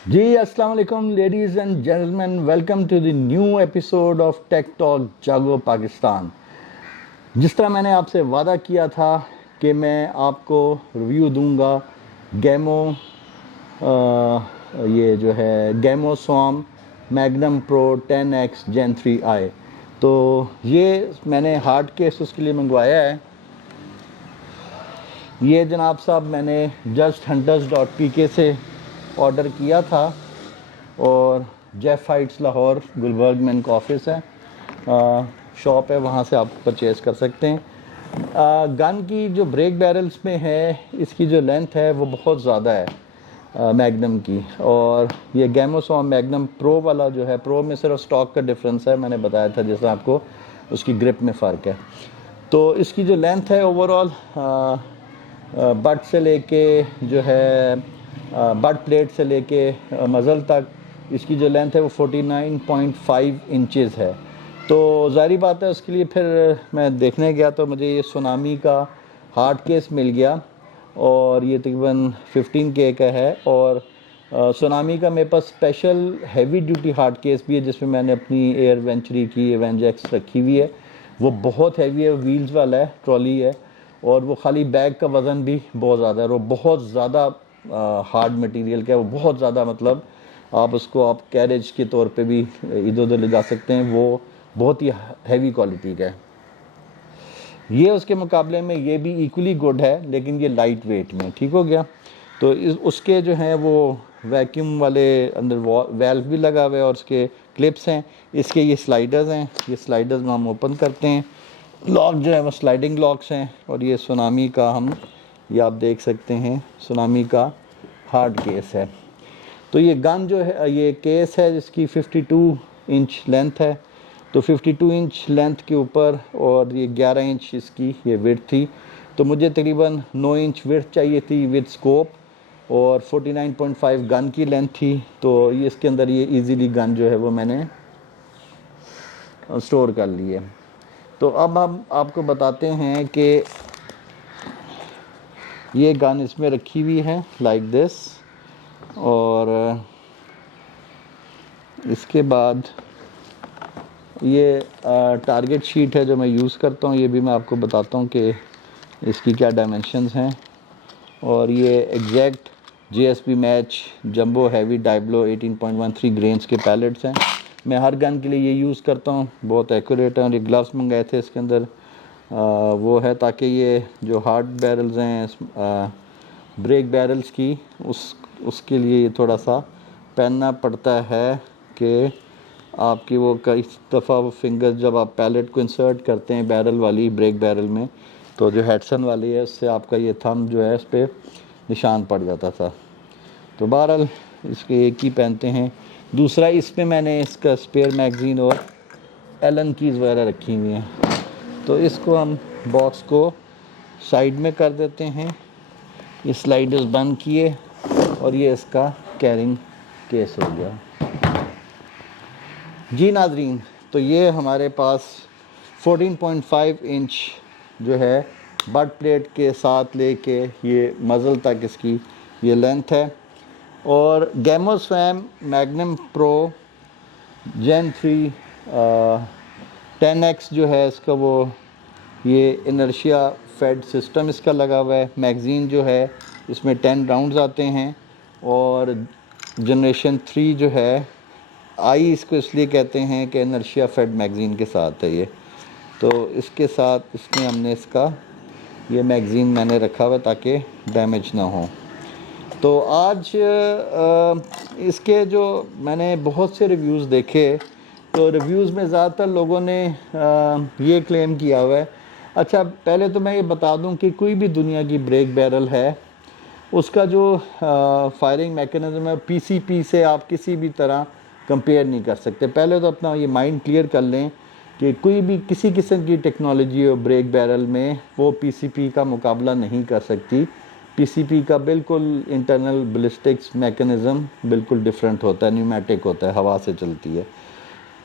जी अस्सलाम वालेकुम ladies and gentleman, welcome to the new episode of tech talk Jago Pakistan. जिस तरह मैंने आपसे वादा किया था कि मैं आपको रिव्यू दूंगा गैमो ये जो है गैमो स्वाम magnum pro 10X Gen 3i। तो ये मैंने हार्ड केस उसके लिए मंगवाया है। ये जनाब साहब मैंने justhunters.pk से ऑर्डर किया था और जेफ हाइट्स लाहौर गुलबर्ग में इनका ऑफिस है, शॉप है, वहाँ से आप परचेज़ कर सकते हैं। गन की जो ब्रेक बैरल्स में है, इसकी जो लेंथ है वो बहुत ज़्यादा है मैग्नम की, और ये गैमोसॉम मैग्नम प्रो वाला जो है, प्रो में सिर्फ स्टॉक का डिफरेंस है, मैंने बताया था जैसे आपको उसकी ग्रिप में फ़र्क है। तो इसकी जो लेंथ है ओवरऑल बट से लेके जो है बट प्लेट से लेके मज़ल तक इसकी जो लेंथ है वो 49.5 इंचेस है। तो ज़ाहिर बात है, उसके लिए फिर मैं देखने गया तो मुझे ये सुनामी का हार्ड केस मिल गया और ये तकरीबन 15K का है। और सुनामी का मेरे पास special heavy duty hard case भी है जिसमें मैंने अपनी एयर वेंचुरी की एवेंजेक्स रखी हुई है। वो बहुत हैवी है, व्हील्स वाला है, ट्रॉली है, और वो खाली बैग का वज़न भी बहुत ज़्यादा है और वो बहुत ज़्यादा हार्ड मटेरियल का है। वो बहुत ज़्यादा, मतलब आप उसको आप कैरेज के तौर पे भी इधर उधर ले जा सकते हैं। वो बहुत ही हैवी क्वालिटी का है। ये उसके मुकाबले में ये भी इक्वली गुड है, लेकिन ये लाइट वेट में ठीक हो गया। तो उसके जो हैं वो वैक्यूम वाले अंदर वेल्व भी लगा हुआ है और उसके क्लिप्स हैं। इसके ये स्लाइडर्स हैं, ये स्लाइडर्स में हम ओपन करते हैं, लॉक जो है वो स्लाइडिंग लॉक्स हैं। और ये सुनामी का ये आप देख सकते हैं, सुनामी का हार्ड केस है। तो ये गन जो है, ये केस है जिसकी 52 इंच लेंथ है। तो 52 इंच लेंथ के ऊपर और ये 11 इंच इसकी ये विड्थ थी। तो मुझे तकरीबन 9 इंच विड्थ चाहिए थी विद स्कोप, और 49.5 गन की लेंथ थी। तो ये इसके अंदर ये इजीली गन जो है वो मैंने स्टोर कर ली है। तो अब हम आपको बताते हैं कि ये गन इसमें रखी हुई है लाइक दिस, और इसके बाद ये टारगेट शीट है जो मैं यूज़ करता हूँ। ये भी मैं आपको बताता हूँ कि इसकी क्या डायमेंशंस हैं। और ये exact JSP match jumbo heavy Diablo 18.13 grains के पैलेट्स हैं। मैं हर गन के लिए ये यूज़ करता हूँ, बहुत एक्यूरेट है। और ये ग्लव्स मंगाए थे, इसके अंदर वो है ताकि ये जो हार्ड बैरल्स हैं ब्रेक बैरल्स की, उसके लिए ये थोड़ा सा पहनना पड़ता है कि आपकी वो कई दफ़ा वो फिंगर जब आप पैलेट को इंसर्ट करते हैं बैरल वाली ब्रेक बैरल में, तो जो हेडसन वाली है उससे आपका ये थंब जो है उस पर निशान पड़ जाता था। तो बहरहाल इसके एक ही पहनते हैं। दूसरा, इसमें मैंने इसका स्पेयर मैगज़ीन और एलन कीज़ वगैरह रखी हुई हैं। तो इसको हम बॉक्स को साइड में कर देते हैं, ये स्लाइडर्स बंद किए और ये इसका कैरिंग केस हो गया। जी नाजरीन, तो ये हमारे पास 14.5 इंच जो है बट प्लेट के साथ लेके ये मज़ल तक इसकी ये लेंथ है। और गैमोस्वाम मैग्नम प्रो Gen 3 10X जो है इसका वो ये इनर्शिया फेड सिस्टम इसका लगा हुआ है। मैगज़ीन जो है इसमें 10 राउंड्स आते हैं, और जनरेशन 3 जो है आई इसको इसलिए कहते हैं कि इनर्शिया फेड मैगज़ीन के साथ है ये। तो इसके साथ इसमें हमने इसका ये मैगज़ीन मैंने रखा हुआ ताकि डैमेज ना हो। तो आज इसके जो मैंने बहुत से रिव्यूज़ देखे, तो रिव्यूज़ में ज़्यादातर लोगों ने ये क्लेम किया हुआ है। अच्छा, पहले तो मैं ये बता दूं कि कोई भी दुनिया की ब्रेक बैरल है, उसका जो फायरिंग मैकेनिज़्म है PCP से आप किसी भी तरह कंपेयर नहीं कर सकते। पहले तो अपना ये माइंड क्लियर कर लें कि कोई भी किसी किस्म की टेक्नोलॉजी हो ब्रेक बैरल में, वो PCP का मुकाबला नहीं कर सकती। PCP का बिल्कुल इंटरनल बैलिस्टिक्स मैकेनिज़्म बिल्कुल डिफरेंट होता है, न्यूमेटिक होता है, हवा से चलती है।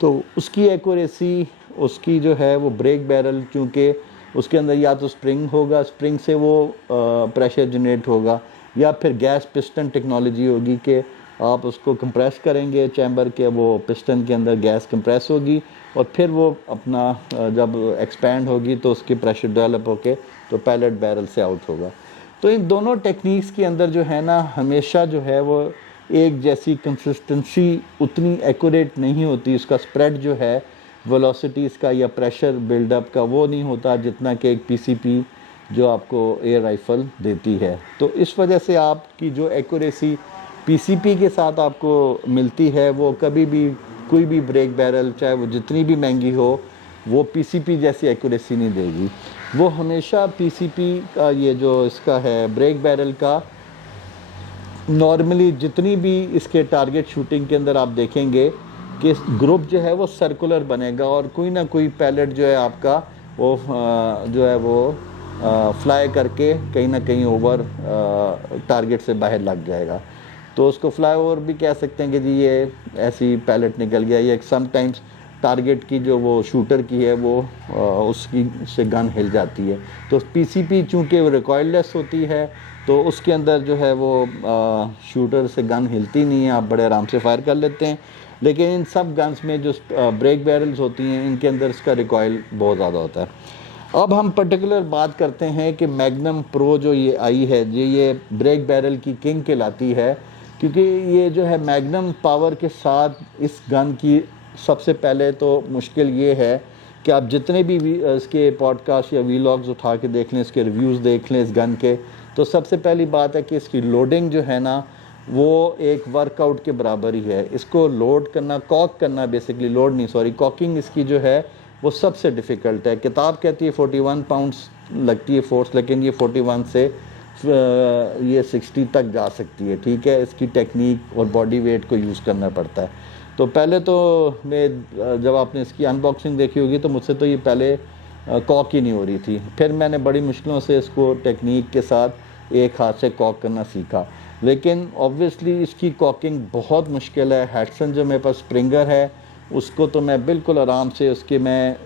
तो उसकी एक्यूरेसी, उसकी जो है वो ब्रेक बैरल, क्योंकि उसके अंदर या तो स्प्रिंग होगा, स्प्रिंग से वो प्रेशर जनरेट होगा, या फिर गैस पिस्टन टेक्नोलॉजी होगी कि आप उसको कंप्रेस करेंगे चैम्बर के, वो पिस्टन के अंदर गैस कंप्रेस होगी और फिर वो अपना जब एक्सपैंड होगी तो उसकी प्रेशर डेवलप होके तो पैलेट बैरल से आउट होगा। तो इन दोनों टेक्निक्स के अंदर जो है ना, हमेशा जो है वो एक जैसी कंसिस्टेंसी उतनी एक्यूरेट नहीं होती, उसका स्प्रेड जो है वेलोसिटीज़ का या प्रेशर बिल्डअप का वो नहीं होता जितना कि एक पीसीपी जो आपको एयर राइफ़ल देती है। तो इस वजह से आपकी जो एक्यूरेसी पीसीपी के साथ आपको मिलती है वो कभी भी कोई भी ब्रेक बैरल चाहे वो जितनी भी महंगी हो वो पीसीपी जैसी एक्यूरेसी नहीं देगी। वो हमेशा पीसीपी का ये जो इसका है ब्रेक बैरल का, नॉर्मली जितनी भी इसके टारगेट शूटिंग के अंदर आप देखेंगे कि ग्रुप जो है वो सर्कुलर बनेगा और कोई ना कोई पैलेट जो है आपका वो जो है वो फ्लाई करके कहीं ना कहीं ओवर टारगेट से बाहर लग जाएगा। तो उसको फ्लाई ओवर भी कह सकते हैं कि जी ये ऐसी पैलेट निकल गया, या समटाइम्स टारगेट की जो वो शूटर की है वो उसकी से गन हिल जाती है। तो पीसीपी चूँकि वो रिकॉइललेस होती है तो उसके अंदर जो है वो शूटर से गन हिलती नहीं है, आप बड़े आराम से फायर कर लेते हैं। लेकिन इन सब गन्स में जो ब्रेक बैरल्स होती हैं इनके अंदर इसका रिकॉइल बहुत ज़्यादा होता है। अब हम पर्टिकुलर बात करते हैं कि मैग्नम प्रो जो ये आई है ये ब्रेक बैरल की किंग कहलाती है, क्योंकि ये जो है मैग्नम पावर के साथ इस गन की सबसे पहले तो मुश्किल ये है कि आप जितने भी इसके पॉडकास्ट या वीलॉग्स उठा के देख लें, इसके रिव्यूज़ देख लें इस गन के, तो सबसे पहली बात है कि इसकी लोडिंग जो है ना वो एक वर्कआउट के बराबर ही है। इसको लोड करना, कॉक करना, बेसिकली लोड नहीं सॉरी कॉकिंग इसकी जो है वो सबसे डिफ़िकल्ट है। किताब कहती है 41 पाउंड्स लगती है फोर्स, लेकिन ये 41 से ये 60 तक जा सकती है। ठीक है, इसकी टेक्निक और बॉडी वेट को यूज़ करना पड़ता है। तो पहले तो मैं जब आपने इसकी अनबॉक्सिंग देखी होगी तो मुझसे तो ये पहले कॉक ही नहीं हो रही थी। फिर मैंने बड़ी मुश्किलों से इसको टेक्निक के साथ एक हाथ से कॉक करना सीखा, लेकिन ऑब्वियसली इसकी कॉकिंग बहुत मुश्किल है। हैडसन जो मेरे पास स्प्रिंगर है उसको तो मैं बिल्कुल आराम से उसके मैं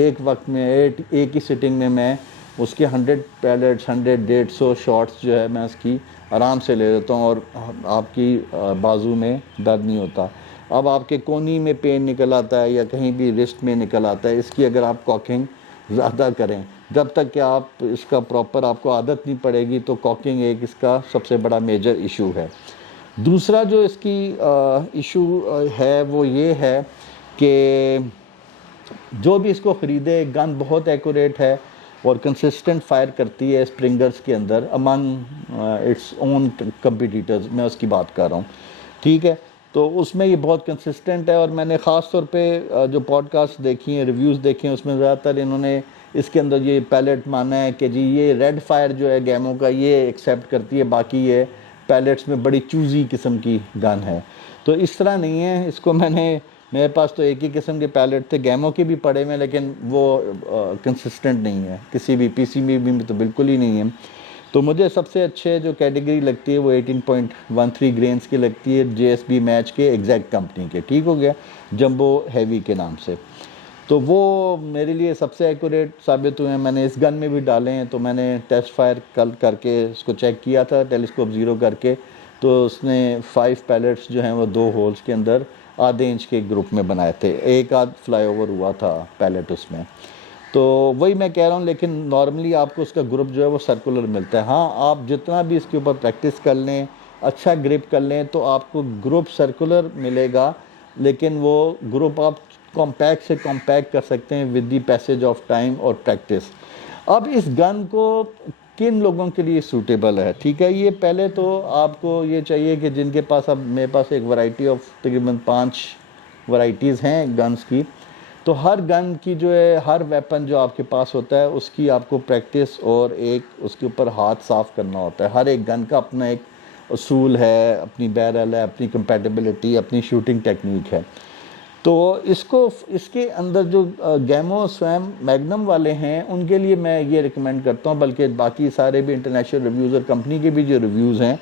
एक वक्त में एक ही सिटिंग में मैं उसके 100 पैलेट्स 100-150 शॉट्स जो है मैं उसकी आराम से ले लेता हूँ और आपकी बाजू में दर्द नहीं होता। अब आपके कोनी में पेन निकल आता है या कहीं भी रिस्ट में निकल आता है, इसकी अगर आप कॉकिंग ज़्यादा करें, जब तक कि आप इसका प्रॉपर आपको आदत नहीं पड़ेगी तो कॉकिंग एक इसका सबसे बड़ा मेजर इशू है। दूसरा जो इसकी इशू है वो ये है कि जो भी इसको ख़रीदे गन बहुत एक्यूरेट है और कंसिस्टेंट फायर करती है स्प्रिंगर्स के अंदर अमंग इट्स ओन कंपटीटर्स, मैं उसकी बात कर रहा हूँ। ठीक है, तो उसमें ये बहुत कंसिस्टेंट है और मैंने ख़ास तौर पे जो पॉडकास्ट देखी हैं, रिव्यूज़ देखे हैं, उसमें ज़्यादातर इन्होंने इसके अंदर ये पैलेट माना है कि जी ये रेड फायर जो है गैमो का ये एक्सेप्ट करती है, बाकी ये पैलेट्स में बड़ी चूज़ी किस्म की गन है। तो इस तरह नहीं है। इसको मेरे पास तो एक ही किस्म के पैलेट थे, गैमो के भी पड़े में, लेकिन वो कंसिस्टेंट नहीं है, किसी भी पीसीबी में तो बिल्कुल ही नहीं है। तो मुझे सबसे अच्छे जो कैटेगरी लगती है वो 18.13 ग्रेन्स की लगती है, जेएसबी मैच के एग्जैक्ट कंपनी के, ठीक हो गया, जंबो हैवी के नाम से। तो वो मेरे लिए सबसे एक्यूरेट साबित हुए हैं। मैंने इस गन में भी डाले हैं, तो मैंने टेस्ट फायर कल करके उसको चेक किया था टेलीस्कोप ज़ीरो करके, तो उसने 5 पैलेट्स जो हैं वो 2 होल्स के अंदर आधे इंच के ग्रुप में बनाए थे, एक आध फ्लाईओवर हुआ था पैलेट उसमें। तो वही मैं कह रहा हूँ, लेकिन नॉर्मली आपको उसका ग्रुप जो है वो सर्कुलर मिलता है। हाँ, आप जितना भी इसके ऊपर प्रैक्टिस कर लें, अच्छा ग्रिप कर लें, तो आपको ग्रुप सर्कुलर मिलेगा, लेकिन वो ग्रुप आप कॉम्पैक्ट से कॉम्पैक्ट कर सकते हैं with the passage of time और प्रैक्टिस। अब इस गन को किन लोगों के लिए सूटेबल है, ठीक है, ये पहले तो आपको ये चाहिए कि जिनके पास, अब मेरे पास एक वैरायटी ऑफ तकरीबन 5 वैरायटीज़ हैं गन्स की, तो हर गन की जो है, हर वेपन जो आपके पास होता है उसकी आपको प्रैक्टिस और एक उसके ऊपर हाथ साफ़ करना होता है। हर एक गन का अपना एक उसूल है, अपनी बैरल है, अपनी कंपैटिबिलिटी, अपनी शूटिंग टेक्निक है। तो इसके अंदर जो गैमो स्वयं मैग्नम वाले हैं उनके लिए मैं ये रिकमेंड करता हूँ, बल्कि बाकी सारे भी इंटरनेशनल रिव्यूज़ और कंपनी के भी जो रिव्यूज़ हैं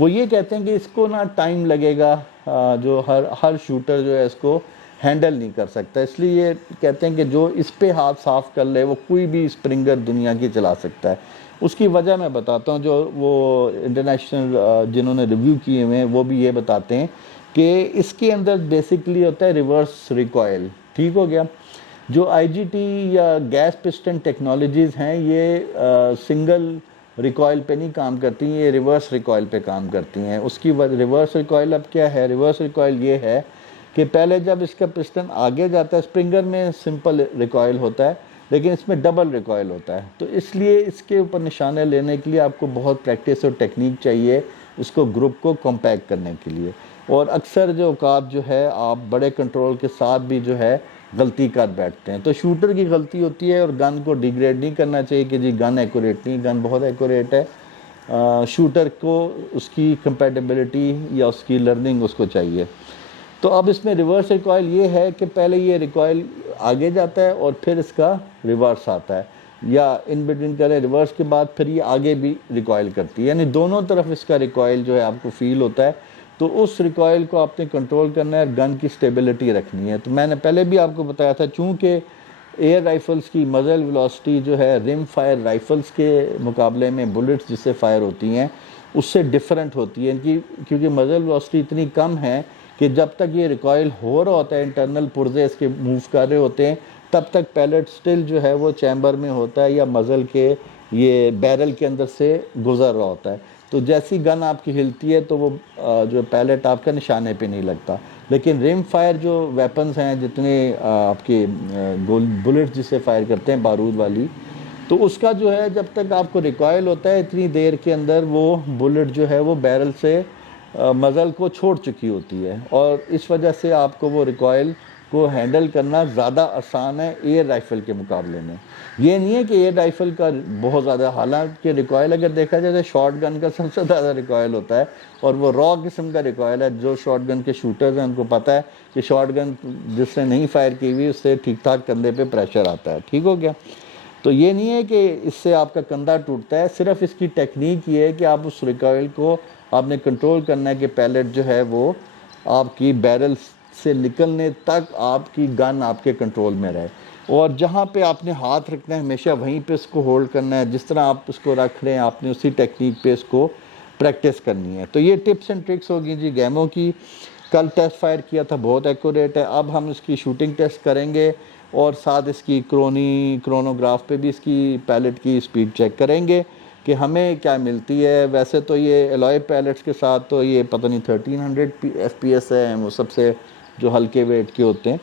वो ये कहते हैं कि इसको ना टाइम लगेगा, जो हर शूटर जो है इसको हैंडल नहीं कर सकता। इसलिए ये कहते हैं कि जो इस पे हाथ साफ़ कर ले वो कोई भी स्प्रिंगर दुनिया की चला सकता है। उसकी वजह मैं बताता हूँ, जो वो इंटरनेशनल जिन्होंने रिव्यू किए हुए हैं वो भी ये बताते हैं कि इसके अंदर बेसिकली होता है रिवर्स रिकॉयल। ठीक हो गया। जो आईजीटी या गैस पिस्टन टेक्नोलॉजीज़ हैं ये सिंगल रिकॉयल पे नहीं काम करती, ये रिवर्स रिकॉयल पे काम करती हैं। उसकी रिवर्स रिकॉयल अब क्या है? रिवर्स रिकॉयल ये है कि पहले जब इसका पिस्टन आगे जाता है, स्प्रिंगर में सिंपल रिकॉयल होता है लेकिन इसमें डबल रिकॉयल होता है, तो इसलिए इसके ऊपर निशाने लेने के लिए आपको बहुत प्रैक्टिस और टेक्निक चाहिए इसको ग्रुप को कॉम्पैक्ट करने के लिए। और अक्सर जो औकात जो है आप बड़े कंट्रोल के साथ भी जो है गलती कर बैठते हैं, तो शूटर की गलती होती है। और गन को डिग्रेड नहीं करना चाहिए कि जी गन एक्यूरेट नहीं, गन बहुत एक्यूरेट है। शूटर को उसकी कंपैटिबिलिटी या उसकी लर्निंग उसको चाहिए। तो अब इसमें रिवर्स रिकॉयल ये है कि पहले ये रिकॉयल आगे जाता है और फिर इसका रिवर्स आता है, या इन बिटवीन करें रिवर्स के बाद फिर ये आगे भी रिकॉयल करती है, यानी दोनों तरफ इसका रिकॉयल जो है आपको फील होता है। तो उस रिकॉयल को आपने कंट्रोल करना है, गन की स्टेबिलिटी रखनी है। तो मैंने पहले भी आपको बताया था, चूँकि एयर राइफ़ल्स की मज़ल वेलोसिटी जो है रिम फायर राइफ़ल्स के मुकाबले में बुलेट्स जिससे फायर होती हैं उससे डिफरेंट होती है, क्योंकि मज़ल वेलोसिटी इतनी कम है कि जब तक ये रिकॉयल हो रहा होता है, इंटरनल पुर्जे इसके मूव कर रहे होते हैं, तब तक पैलेट स्टिल जो है वो चैम्बर में होता है या मज़ल के ये बैरल के अंदर से गुज़र रहा होता है। तो जैसी गन आपकी हिलती है तो वो जो पैलेट आपका निशाने पे नहीं लगता। लेकिन रिम फायर जो वेपन्स हैं, जितने आपके बुलेट्स जिससे फायर करते हैं बारूद वाली, तो उसका जो है जब तक आपको रिकॉयल होता है इतनी देर के अंदर वो बुलेट जो है वो बैरल से मज़ल को छोड़ चुकी होती है, और इस वजह से आपको वो रिकॉयल को हैंडल करना ज़्यादा आसान है एयर राइफ़ल के मुकाबले में। ये नहीं है कि एयर राइफ़ल का बहुत ज़्यादा, हालांकि रिकॉयल अगर देखा जाए तो शॉर्ट गन का सबसे ज़्यादा रिकॉयल होता है, और वो रॉ किस्म का रिकॉयल है। जो शॉर्ट गन के शूटर्स हैं उनको पता है कि शॉर्ट गन जिसने नहीं फायर की हुई उससे ठीक ठाक कंधे पे प्रेशर आता है। ठीक हो गया। तो ये नहीं है कि इससे आपका कंधा टूटता है, सिर्फ इसकी टेक्निक ये है कि आप उस रिकॉयल को आपने कंट्रोल करना है कि पैलेट जो है वो आपकी बैरल से निकलने तक आपकी गन आपके कंट्रोल में रहे, और जहाँ पे आपने हाथ रखना है हमेशा वहीं पे इसको होल्ड करना है। जिस तरह आप उसको रख रहे हैं आपने उसी टेक्निक पे इसको प्रैक्टिस करनी है। तो ये टिप्स एंड ट्रिक्स होगी जी गैमो की। कल टेस्ट फायर किया था, बहुत एक्यूरेट है। अब हम इसकी शूटिंग टेस्ट करेंगे और साथ इसकी क्रोनोग्राफ पे भी इसकी पैलेट की स्पीड चेक करेंगे कि हमें क्या मिलती है। वैसे तो ये एलॉय पैलेट्स के साथ तो ये पता नहीं 1300 FPS है, वो सबसे जो हल्के वेट के होते हैं।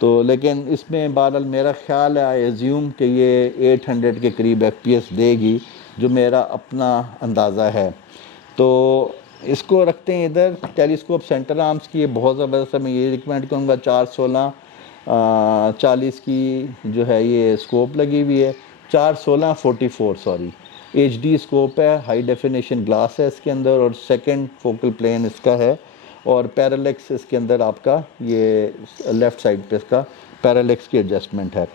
तो लेकिन इसमें बहरहाल मेरा ख्याल है, आई एज्यूम कि ये 800 के करीब FPS देगी, जो मेरा अपना अंदाज़ा है। तो इसको रखते हैं इधर। टेलीस्कोप सेंटर आर्म्स की ये बहुत ज़बरदस्त है, मैं ये रिकमेंड करूँगा। 416 40 की जो है ये स्कोप लगी हुई है, 416 44 सॉरी HD स्कोप है, हाई डेफिनेशन ग्लास है इसके अंदर, और सेकंड फोकल प्लेन इसका है, और पैरालेक्स इसके अंदर आपका ये लेफ़्ट साइड पे इसका पैरालेक्स की एडजस्टमेंट है।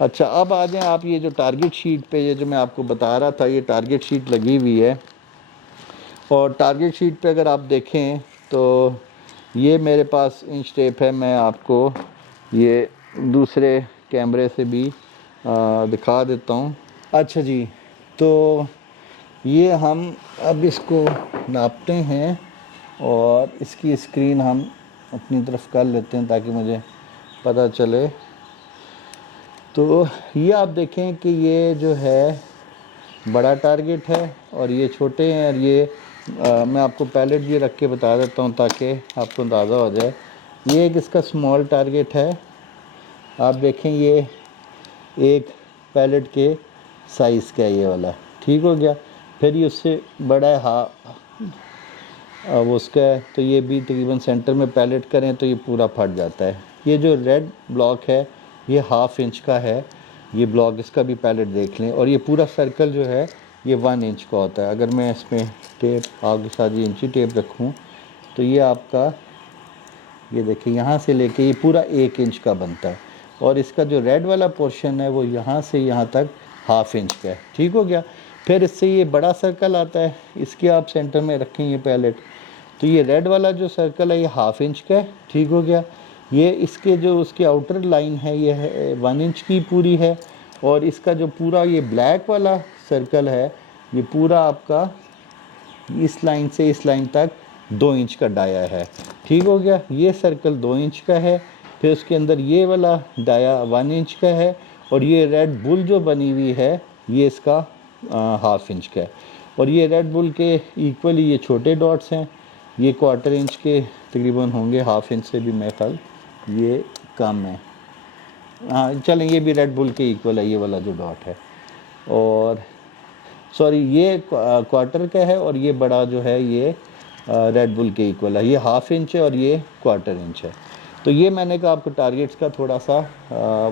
अच्छा, अब आ जाएँ आप ये जो टारगेट शीट पे, ये जो मैं आपको बता रहा था, ये टारगेट शीट लगी हुई है। और टारगेट शीट पे अगर आप देखें तो ये मेरे पास इंच टेप है, मैं आपको ये दूसरे कैमरे से भी दिखा देता हूँ। अच्छा जी, तो ये हम अब इसको नापते हैं और इसकी स्क्रीन हम अपनी तरफ कर लेते हैं ताकि मुझे पता चले। तो ये आप देखें कि ये जो है बड़ा टारगेट है और ये छोटे हैं, और ये मैं आपको पैलेट भी रख के बता देता हूँ ताकि आपको अंदाज़ा हो जाए। ये एक इसका स्मॉल टारगेट है, आप देखें ये एक पैलेट के साइज़ का ये वाला। ठीक हो गया। फिर ये उससे बड़ा है, वो उसका है, तो ये भी तकरीबन सेंटर में पैलेट करें तो ये पूरा फट जाता है। ये जो रेड ब्लॉक है ये 1/2 इंच का है, ये ब्लॉक, इसका भी पैलेट देख लें। और ये पूरा सर्कल जो है ये 1 इंच का होता है। अगर मैं इसमें टेप आपके साथ ये इंची टेप रखूं तो ये आपका, ये देखिए यहाँ से लेके ये पूरा 1 इंच का बनता है, और इसका जो रेड वाला पोर्शन है वो यहाँ से यहाँ तक 1/2 इंच का है। ठीक हो गया। फिर इससे ये बड़ा सर्कल आता है, इसके आप सेंटर में रखें ये पैलेट, तो ये रेड वाला जो सर्कल है ये 1/2 इंच का है। ठीक हो गया। ये इसके जो उसकी आउटर लाइन है ये है 1 इंच की पूरी है, और इसका जो पूरा ये ब्लैक वाला सर्कल है ये पूरा आपका इस लाइन से इस लाइन तक 2 इंच का डाया है। ठीक हो गया, ये सर्कल 2 इंच का है, फिर उसके अंदर ये वाला डाया 1 इंच का है, और ये रेड बुल जो बनी हुई है ये इसका 1/2 इंच का है, और ये रेड बुल के इक्वली ये छोटे डॉट्स हैं, ये 1/4 इंच के तकरीबन होंगे, 1/2 इंच से भी मैं ख्याल ये कम है। हाँ चलें, ये भी रेड बुल के इक्वल है ये वाला जो डॉट है, और सॉरी ये 1/4 का है, और ये बड़ा जो है ये रेड बुल के इक्वल है, ये 1/2 इंच है और ये 1/4 इंच है। तो ये मैंने कहा आपको टारगेट्स का थोड़ा सा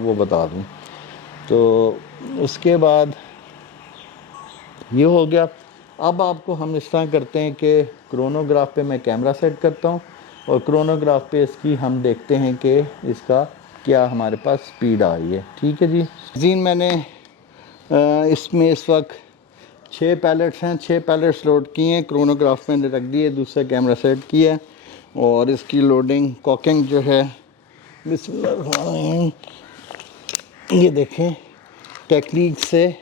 वो बता दूं। तो उसके बाद ये हो गया। अब आपको हम इस तरह करते हैं कि क्रोनोग्राफ पे मैं कैमरा सेट करता हूँ, और क्रोनोग्राफ पे इसकी हम देखते हैं कि इसका क्या हमारे पास स्पीड आ रही है। ठीक है जी। जीन मैंने इसमें इस वक्त 6 पैलेट्स हैं, 6 पैलेट्स लोड किए हैं, क्रोनोग्राफ मैंने रख दिए, दूसरा कैमरा सेट किया है, और इसकी लोडिंग कॉकिंग जो है बिस्मिल्लाह, ये देखें टेक्निक से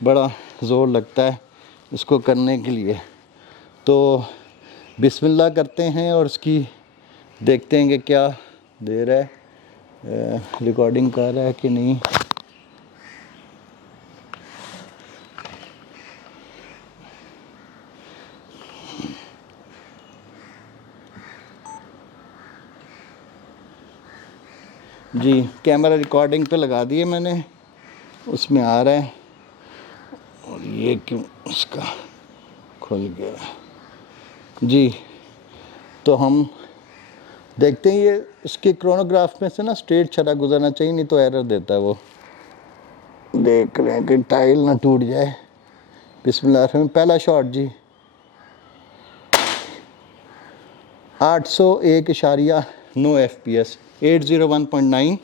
बड़ा ज़ोर लगता है इसको करने के लिए। तो बिस्मिल्लाह करते हैं और इसकी देखते हैं कि क्या दे रहा है, रिकॉर्डिंग कर रहा है कि नहीं। जी कैमरा रिकॉर्डिंग पे लगा दिए मैंने, उसमें आ रहा है, और ये क्यों इसका खुल गया जी। तो हम देखते हैं, ये इसके क्रोनोग्राफ में से ना स्ट्रेट छरा गुजरना चाहिए, नहीं तो एरर देता है वो। देख रहे हैं कि टाइल ना टूट जाए। बिस्मिल्लाह, पहला शॉट जी 801.9 FPS 801.9।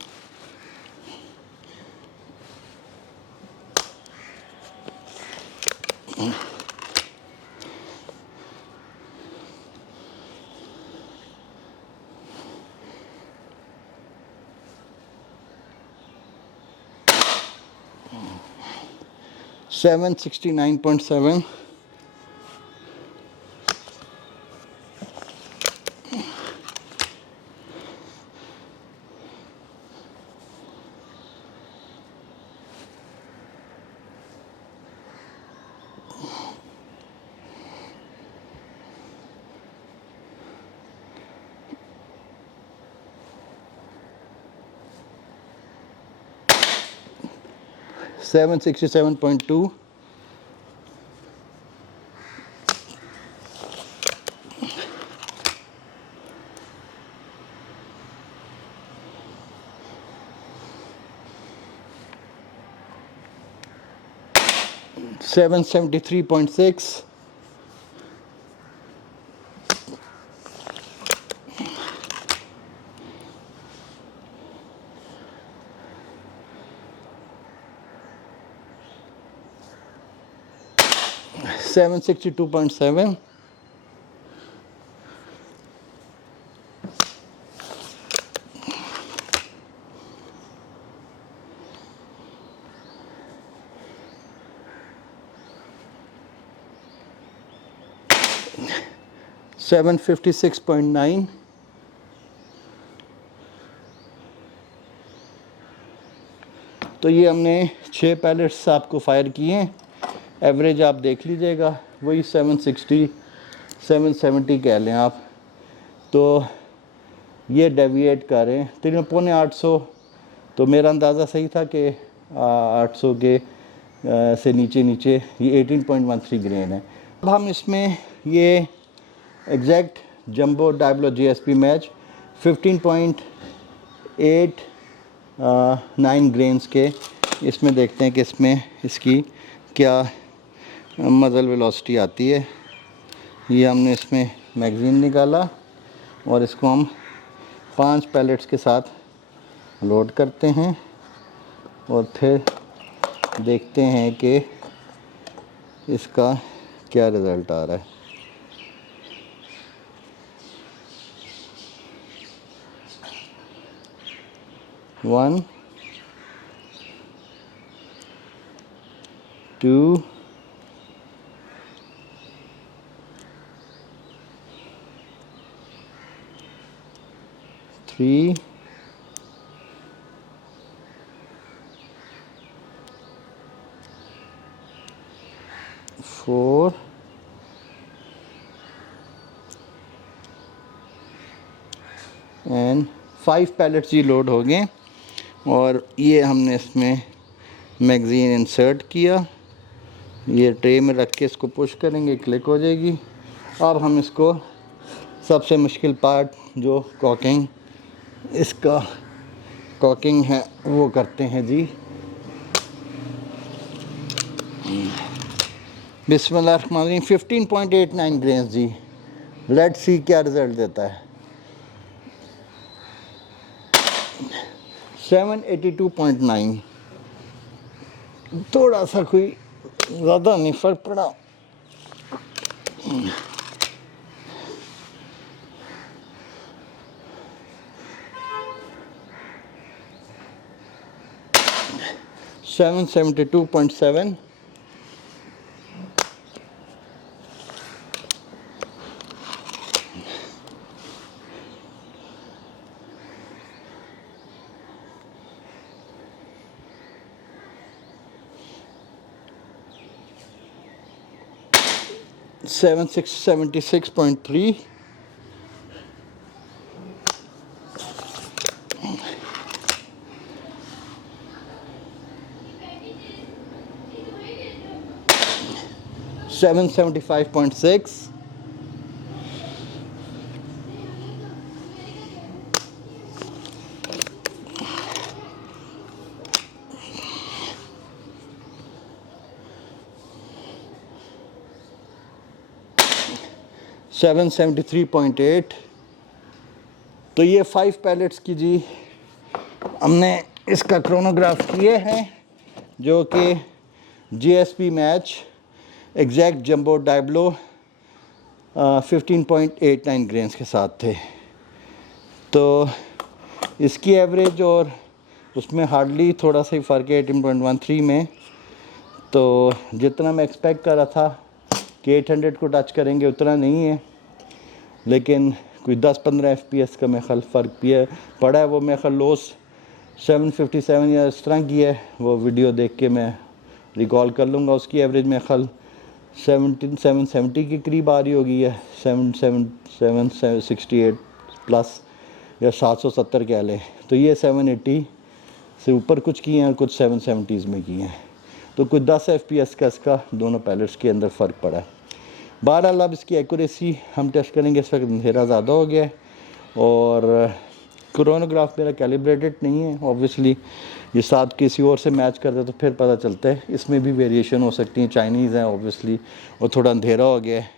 सेवन 69.7। सेवन 67.2। 773.6। 762.7। 756.9। तो ये हमने 6 पैलेट्स आपको फायर किए हैं, एवरेज आप देख लीजिएगा, वही 760 770 कह लें आप। तो ये डेविएट कर रहे हैं 3.800, तो मेरा अंदाज़ा सही था कि 800 के से नीचे नीचे ये 18.13 ग्रेन है। अब हम इसमें ये exact jumbo Diablo GSP match 15.89 grains के इसमें देखते हैं कि इसमें इसकी क्या मज़ल वेलोसिटी आती है। ये हमने इसमें मैगज़ीन निकाला और इसको हम 5 पैलेट्स के साथ लोड करते हैं और फिर देखते हैं कि इसका क्या रिज़ल्ट आ रहा है। 1 2 3 4 एंड 5 पैलेट्स ये लोड हो गए। और ये हमने इसमें मैगज़ीन इंसर्ट किया, ये ट्रे में रख के इसको पुश करेंगे, क्लिक हो जाएगी। अब हम इसको सबसे मुश्किल पार्ट जो कॉकिंग, इसका कॉकिंग है वो करते हैं जी। बिस्मिल्लाहिर्रहमानिर्रहीम। 15.89 ग्रेन्स जी। लेट्स सी क्या रिज़ल्ट देता है। 782.9, थोड़ा सा कोई ज़्यादा नहीं फ़र्क पड़ा। सेवन 72.7। सेवन 76.3। सेवन 75.6। 773.8। तो ये 5 पैलेट्स की जी हमने इसका क्रोनोग्राफ किए हैं, जो कि GSP match exact jumbo Diablo 15.89 grains के साथ थे। तो इसकी एवरेज और उसमें हार्डली थोड़ा सा ही फ़र्क है 18.13 में। तो जितना मैं एक्सपेक्ट कर रहा था कि 800 को टच करेंगे उतना नहीं है, लेकिन कोई 10-15 FPS का मेरे ख्याल फ़र्क भी है पड़ा है। वो मेरे ख्याल लॉस 757 या इस तरह की है, वो वीडियो देख के मैं रिकॉल कर लूँगा। उसकी एवरेज मेरे ख्याल 770 के करीब आ रही होगी, है 768 प्लस या 770 कह लें। तो ये 780 से ऊपर कुछ किए हैं, कुछ 770s में किए हैं। तो कुछ 10 FPS का इसका दोनों पैलेट्स के अंदर फ़र्क पड़ा है। बहरहाल अब इसकी एक्यूरेसी हम टेस्ट करेंगे। इस वक्त अंधेरा ज़्यादा हो गया है और क्रोनोग्राफ मेरा कैलिब्रेटेड नहीं है। ऑब्वियसली ये साथ किसी और से मैच करते हैं तो फिर पता चलता है। इसमें भी वेरिएशन हो सकती है, चाइनीज़ है ऑब्वियसली, और थोड़ा अंधेरा हो गया है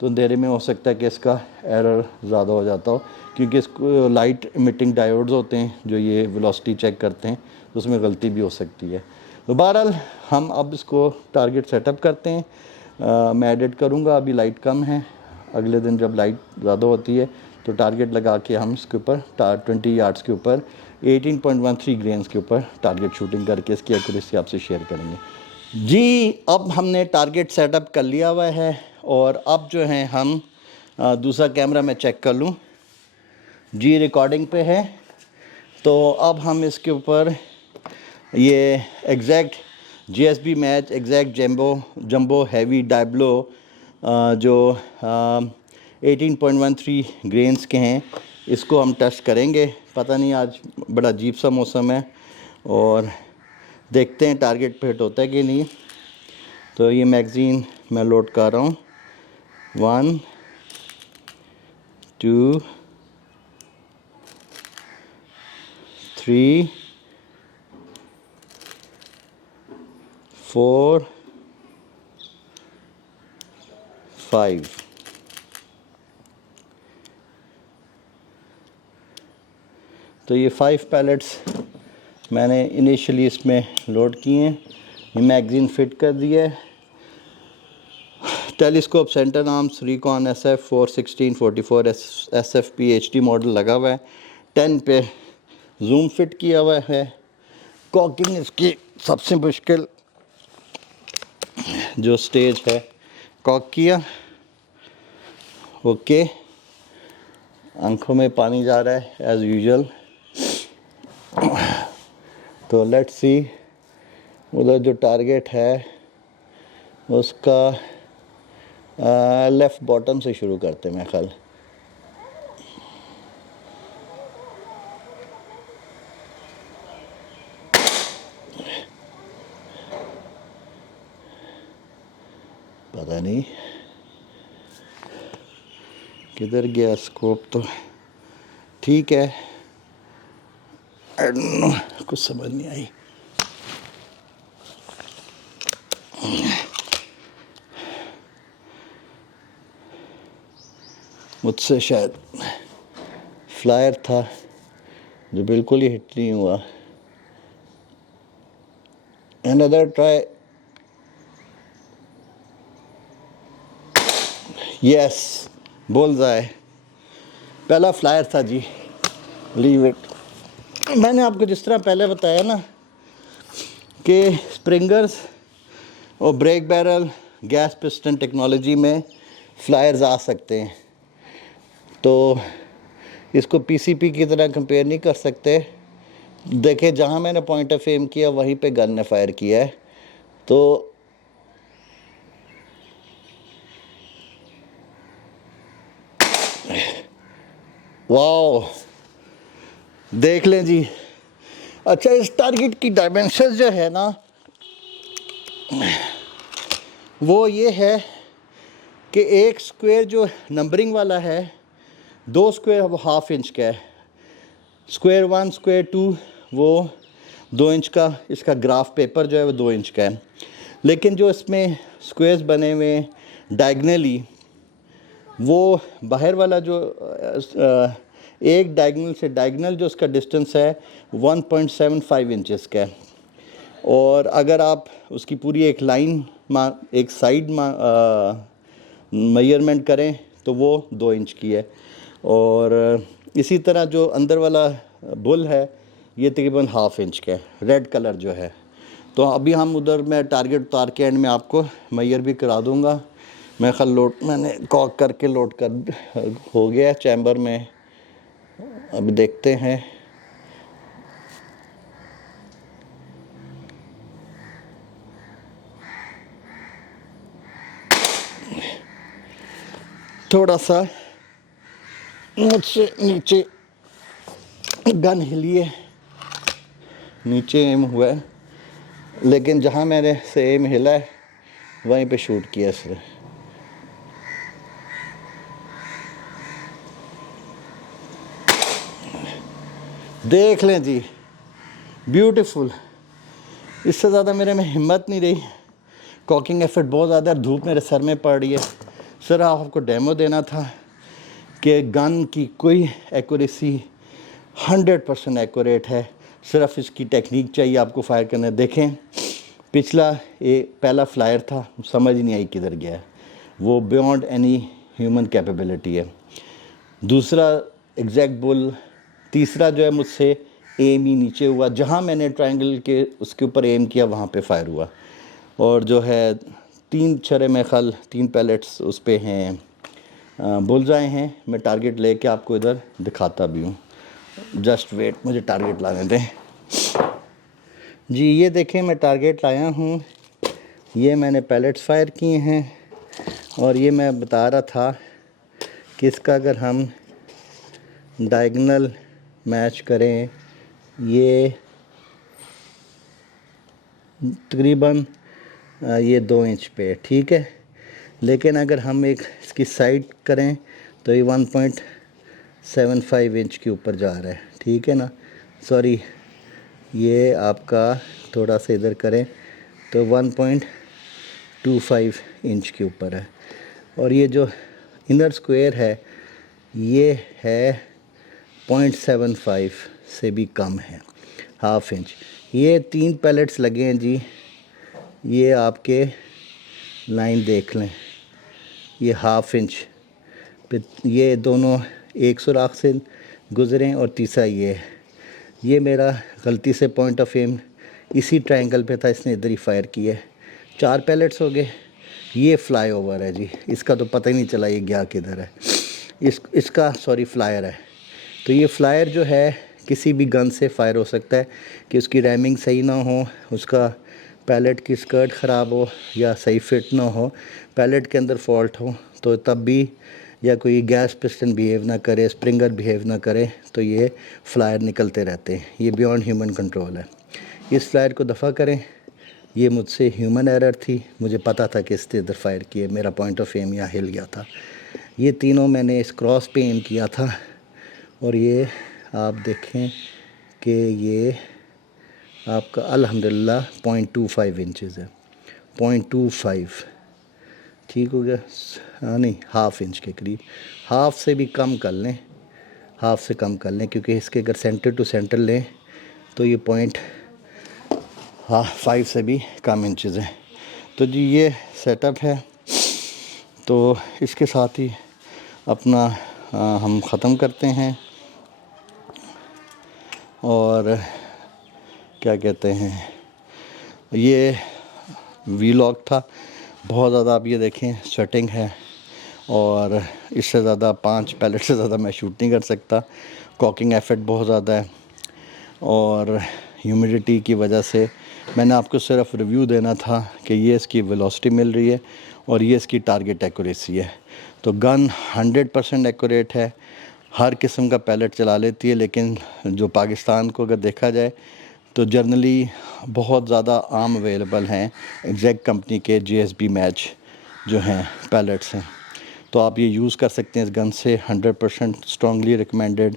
तो अंधेरे में हो सकता है कि इसका एरर ज़्यादा हो जाता हो, क्योंकि इसको लाइट इमिटिंग डायोड्स होते हैं जो ये वेलोसिटी चेक करते हैं, तो उसमें गलती भी हो सकती है। तो बहरहाल हम अब इसको टारगेट सेटअप करते हैं। मैं एडिट करूँगा, अभी लाइट कम है, अगले दिन जब लाइट ज़्यादा होती है तो टारगेट लगा के हम इसके ऊपर 20 यार्ड्स के ऊपर 18.13 ग्रेन्स के ऊपर टारगेट शूटिंग करके इसकी एक्यूरेसी आपसे शेयर करेंगे जी। अब हमने टारगेट सेटअप कर लिया हुआ है और अब जो है हम दूसरा कैमरा मैं चेक कर लूँ जी, रिकॉर्डिंग पे है। तो अब हम इसके ऊपर ये exact GSP match exact jumbo heavy Diablo जो 18.13 ग्रेन्स के हैं, इसको हम टेस्ट करेंगे। पता नहीं आज बड़ा अजीब सा मौसम है और देखते हैं टारगेट पे हिट होता है कि नहीं। तो ये मैगज़ीन मैं लोड कर रहा हूँ। 1 2 3 4 5। तो ये 5 पैलेट्स मैंने इनिशियली इसमें लोड किए हैं। ये मैगज़ीन फ़िट कर दिया है। Telescope centre arms recon SF 41644 SFP HD model लगा हुआ है। 10 पे जूम फिट किया हुआ है। कॉकिंग इसकी सबसे मुश्किल जो स्टेज है, कॉक किया, ओके, आंखों में पानी जा रहा है एज़ यूजुअल। तो लेट्स सी, उधर जो टारगेट है उसका लेफ़्ट बॉटम से शुरू करते हैं मेरे ख्याल। पता नहीं किधर गया स्कोप, तो ठीक है, आई डोंट नो, कुछ समझ नहीं आई। मुझसे शायद फ्लायर था जो बिल्कुल ही हिट नहीं हुआ। Another try, yes, bullseye. पहला फ्लायर था जी, लीव इट। मैंने आपको जिस तरह पहले बताया ना कि स्प्रिंगर्स और break barrel gas piston technology में फ्लायर्स आ सकते हैं, तो इसको पीसीपी की तरह कंपेयर नहीं कर सकते। देखें, जहाँ मैंने पॉइंट ऑफ एम किया वहीं पे गन ने फायर किया है। तो वाओ, देख लें जी। अच्छा, इस टारगेट की डायमेंशन जो है ना वो ये है कि एक स्क्वायर जो नंबरिंग वाला है, 2 स्क्वायर वो ½ इंच का है, स्क्वायर 1 स्क्वायर 2 वो 2 इंच का, इसका ग्राफ पेपर जो है वो 2 इंच का है। लेकिन जो इसमें स्क्वायर्स बने हुए डायगनली, वो बाहर वाला जो एक डायगनल से डायगनल जो उसका डिस्टेंस है 1.75 इंचेस का है। और अगर आप उसकी पूरी एक लाइन एक साइड मेजरमेंट करें तो वो 2 इंच की है। और इसी तरह जो अंदर वाला बुल है ये तकरीबन ½ इंच का है, रेड कलर जो है। तो अभी हम उधर, मैं टारगेट उतार के एंड में आपको मेजर भी करा दूंगा। मैं खल लोड, मैंने कॉक करके लोड कर हो गया चैम्बर में। अब देखते हैं। थोड़ा सा मुझसे नीचे गन हिली है, नीचे एम हुआ है, लेकिन जहाँ मैंने से एम हिला है वहीं पे शूट किया सर। देख लें जी, ब्यूटीफुल। इससे ज़्यादा मेरे में हिम्मत नहीं रही, कॉकिंग एफर्ट बहुत ज़्यादा, धूप मेरे सर में पड़ रही है। सर आपको डेमो देना था कि गन की कोई एक्यूरेसी 100% एक्यूरेट है, सिर्फ इसकी टेक्निक चाहिए आपको फायर करने। देखें, पिछला पहला फ्लायर था, समझ नहीं आई किधर गया है, वो बियॉन्ड एनी ह्यूमन कैपेबिलिटी है। दूसरा एग्जैक्ट बुल, तीसरा जो है मुझसे एम ही नीचे हुआ, जहाँ मैंने ट्रायंगल के उसके ऊपर एम किया वहाँ पे फायर हुआ। और जो है 3 छरे में खल 3 पैलेट्स उस पर हैं, बुल्सआई हैं। मैं टारगेट लेके आपको इधर दिखाता भी हूँ, जस्ट वेट, मुझे टारगेट लाने दें जी। ये देखें, मैं टारगेट लाया हूँ, ये मैंने पैलेट्स फायर किए हैं। और ये मैं बता रहा था कि इसका अगर हम डायगोनल मैच करें, ये तकरीबन ये 2 इंच पे, ठीक है। लेकिन अगर हम एक इसकी साइड करें तो ये 1.75 इंच के ऊपर जा रहा है, ठीक है ना। सॉरी, ये आपका थोड़ा सा इधर करें तो 1.25 इंच के ऊपर है। और ये जो इनर स्क्वायर है ये है 0.75 से भी कम है, ½ इंच। ये 3 पैलेट्स लगे हैं जी, ये आपके लाइन देख लें, ये ½ इंच पे ये दोनों एक सुराख से गुज़रे और तीसरा ये। ये मेरा गलती से पॉइंट ऑफ एम इसी ट्रायंगल पे था, इसने इधर ही फायर किया है। 4 पैलेट्स हो गए। ये फ्लाई ओवर है जी, इसका तो पता ही नहीं चला ये गया किधर है। इसका सॉरी फ्लायर है। तो ये फ्लायर जो है किसी भी गन से फायर हो सकता है कि उसकी रैमिंग सही ना हो, उसका पैलेट की स्कर्ट ख़राब हो या सही फिट ना हो, पैलेट के अंदर फॉल्ट हो, तो तब भी, या कोई गैस पिस्टन बिहेव ना करे, स्प्रिंगर बिहेव ना करे, तो ये फ्लायर निकलते रहते हैं। ये बियॉन्ड ह्यूमन कंट्रोल है। इस फ्लायर को दफ़ा करें। ये मुझसे ह्यूमन एरर थी, मुझे पता था कि इसने इधर फायर किए, मेरा पॉइंट ऑफ एम यहाँ हिल गया था। ये तीनों मैंने इस क्रॉस पे एम किया था और ये आप देखें कि ये आपका अल्हम्दुलिल्लाह 0.25 इंचज़ है। 0.25 ठीक हो गया। हाँ नहीं, हाफ़ इंच के करीब, हाफ़ से भी कम कर लें, हाफ़ से कम कर लें, क्योंकि इसके अगर सेंटर टू सेंटर लें तो ये 0.5 से भी कम इंचज़ है। तो जी ये सेटअप है। तो इसके साथ ही अपना हम ख़त्म करते हैं। और क्या कहते हैं, ये वीलॉग था। बहुत ज़्यादा आप ये देखें स्वेटिंग है, और इससे ज़्यादा 5 पैलेट से ज़्यादा मैं शूट नहीं कर सकता। कॉकिंग एफर्ट बहुत ज़्यादा है, और ह्यूमिडिटी की वजह से मैंने आपको सिर्फ रिव्यू देना था कि ये इसकी वेलोसिटी मिल रही है और ये इसकी टारगेट एक्यूरेसी है। तो गन 100% एक्यूरेट है, हर किस्म का पैलेट चला लेती है। लेकिन जो पाकिस्तान को अगर देखा जाए तो जनरली बहुत ज़्यादा आम अवेलेबल हैं एग्जैक्ट कंपनी के JSB मैच जो हैं पैलेट्स हैं। तो आप ये यूज़ कर सकते हैं इस गन से। 100% स्ट्रॉन्गली रिकमेंडेड,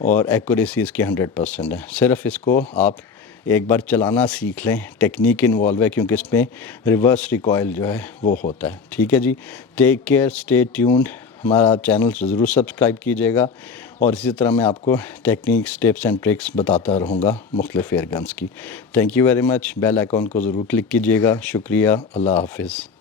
और एक्यूरेसी इसकी 100% है। सिर्फ इसको आप एक बार चलाना सीख लें, टेक्निक इन्वॉल्व है, क्योंकि इसमें रिवर्स रिकॉयल जो है वो होता है। ठीक है जी, टेक केयर, स्टे ट्यून्ड। हमारा चैनल ज़रूर सब्सक्राइब कीजिएगा, और इसी तरह मैं आपको टेक्निक्स, टिप्स एंड ट्रिक्स बताता रहूँगा मुख्तलिफ एयर गन्स की। Thank you very much. Bell icon को ज़रूर क्लिक कीजिएगा। शुक्रिया। अल्लाह हाफिज़।